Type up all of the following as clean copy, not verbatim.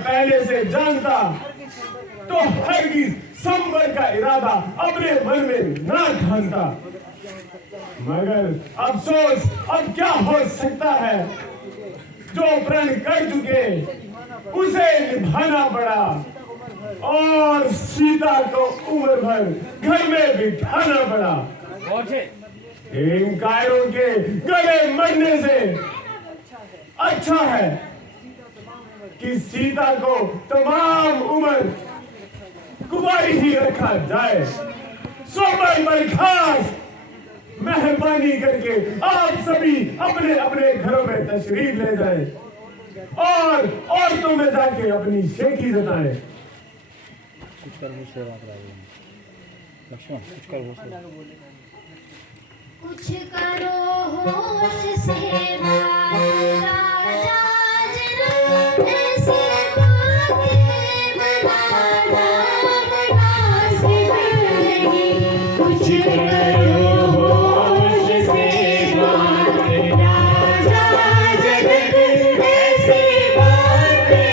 पहले से जानता तो हरगिज संवर का इरादा अपने मन में ना ठानता। मगर अफसोस अब क्या हो सकता है, जो प्रण कर चुके उसे निभाना पड़ा और सीता को उम्र भर घर में बिठाना पड़ा। इन कायरों के गले मरने से अच्छा है कि सीता को तमाम उम्र कुंवारी ही रखा जाए। सोमवार बरखास्त मेहरबानी करके आप सभी अपने अपने घरों में तशरीफ ले जाएं और औरतों में जाके अपनी शेखी जताएं। कुछ कर मुझसे बात रहा लक्ष्मण, कुछ कर मुझसे। कुछ करो होश से राजा जनक ऐसे बातें बनाना मुनासिब नहीं। कुछ करो होश से राजा जनक ऐसे बातें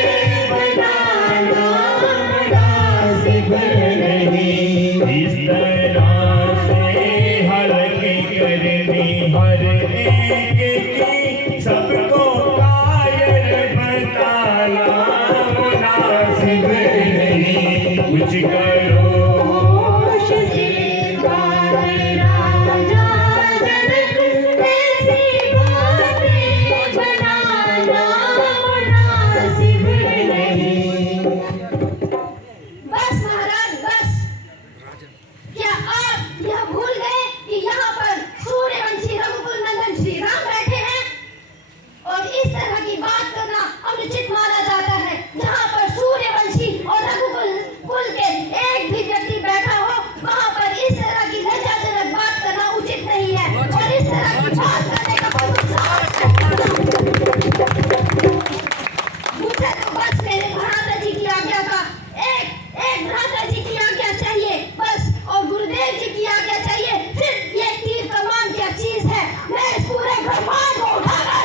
बनाना मुनासिब नहीं। इस तरह से हल्की करनी हर एक की सबको कायर बताना मुनासिब नहीं। कुछ करो होश से राजा जनक ऐसी बातें बनाना मुनासिब नहीं। बस महाराज बस, क्या आप यह भूल गए कि यहाँ पर सूर्यवंशी रघुकुल नंदन श्री राम बैठे हैं? और इस तरह की बात करना अनुचित माना जाता है। जहाँ पर सूर्यवंशी और रघुकुल कुल के एक भी व्यक्ति बैठा हो, वहाँ पर इस तरह की लज्जाजनक बात करना उचित नहीं है। और इस तरह की बात करने का कोई साहस नहीं। मुझे तो बस मेरे भ्राता जी की आज्ञा का एक भ्राता जी की आज्ञा चाहिए बस, और गुरुदेव जी की आज्ञा चाहिए। सिर्फ ये तीर कमान क्या चीज है, मैं इस पूरे ब्रह्मांड को उठाकर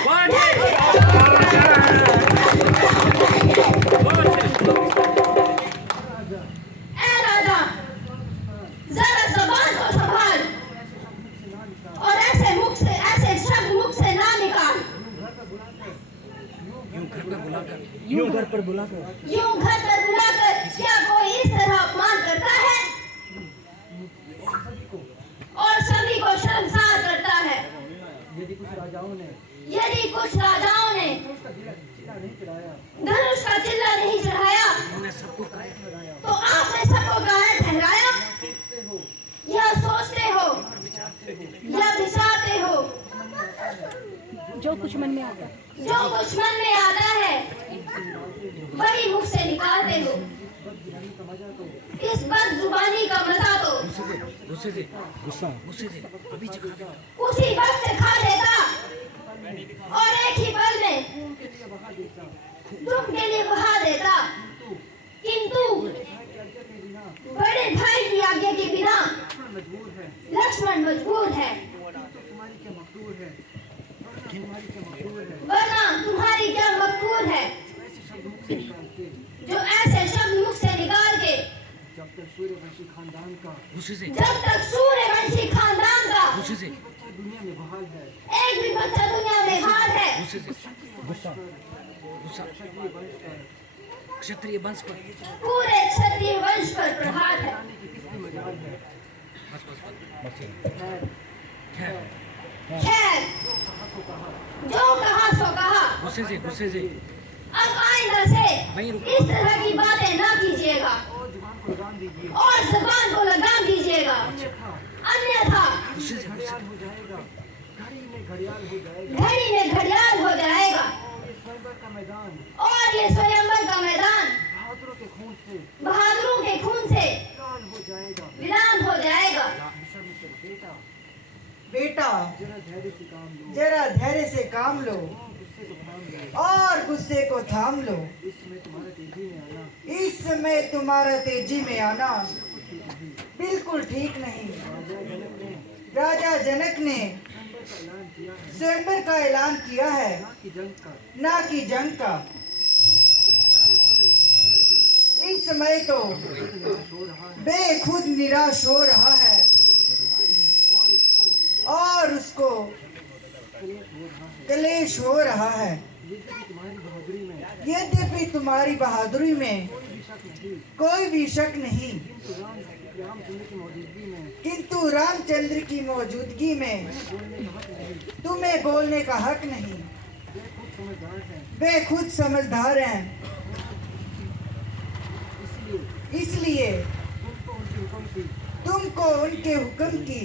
ए राजा, जरा जबान को संभाल और ऐसे मुख से ऐसे शब्द मुख से ना निकाल। यूं घर पर बुलाकर क्या कोई इस तरह अपमान करता है और सभी को शर्मसार करता है? यदि कुछ राजाओं ने धनुष का चिल्ला नहीं चढ़ाया तो आपने सबको कायर ठहराया। यह सोचते हो या विचारते हो, जो कुछ मन में आता है वही मुख से निकालते हो। इस बद जुबानी का मजा तो उसी वक्त खा लेता और एक ही पल में तुम के लिए बहा देता। किंतु बड़े भाई की आज्ञा के बिना लक्ष्मण मजबूर है, वरना तुम्हारी क्या मकदूर है जो ऐसे शब्द मुख से निकाल के जब तक सूर्यवंशी खानदान का दुनिया में बहाल है, एक भी बच्चा दुनिया में हाल है, क्षत्रिय वंश पर पूरे क्षत्रिय वंश पर प्रहार है। खैर, जो कहा सो कहा। गुस्से से अब आइंदा से इस तरह की बातें ना कीजिएगा और जुबान को लगाम दीजिएगा, अन्यथा घड़ी में घड़ियाल हो जाएगा और ये स्वयंवर का मैदान बहादुरों के खून से वीरान हो जाएगा। बेटा जरा धैर्य से काम लो और गुस्से को थाम लो। इस समय तुम्हारा तेजी में आना बिल्कुल ठीक नहीं। राजा जनक ने स्वयंवर का ऐलान किया है, ना कि जंग का। इस समय तो बेखुद निराश हो रहा है और उसको क्लेश हो रहा है। यद्यपि तुम्हारी बहादुरी में कोई भी शक नहीं, किंतु रामचंद्र की मौजूदगी में तुम्हें बोलने का हक नहीं। वे खुद समझदार हैं, इसलिए तुमको उनके हुक्म की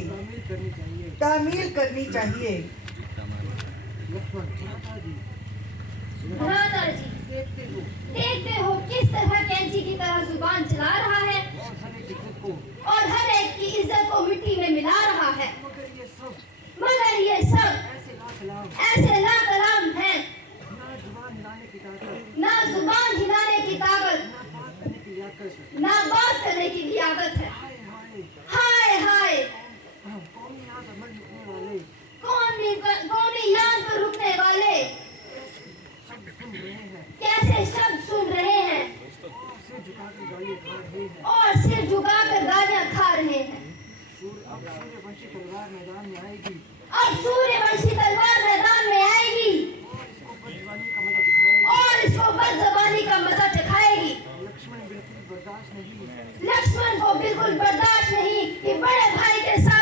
तामील करनी चाहिए। भ्राता जी, देखते हो किस तरह कैंची की तरह जुबान चला रहा है और हर एक की इज्जत को मिट्टी में मिला रहा है। मगर ये सब ऐसे लाकलाम हैं, ना जुबान हिलाने की ताकत, ना बात करने की लियाकत है। हाय हाय, कौमी यान पर रुकने वाले कैसे शब्द सुन रहे हैं और सिर झुकाकर गालियां खा रहे हैं। अब सूर्यवंशी तलवार मैदान में आएगी और इसको बदज़बानी का मजा चखाएगी। लक्ष्मण को बिल्कुल बर्दाश्त नहीं कि बड़े भाई के साथ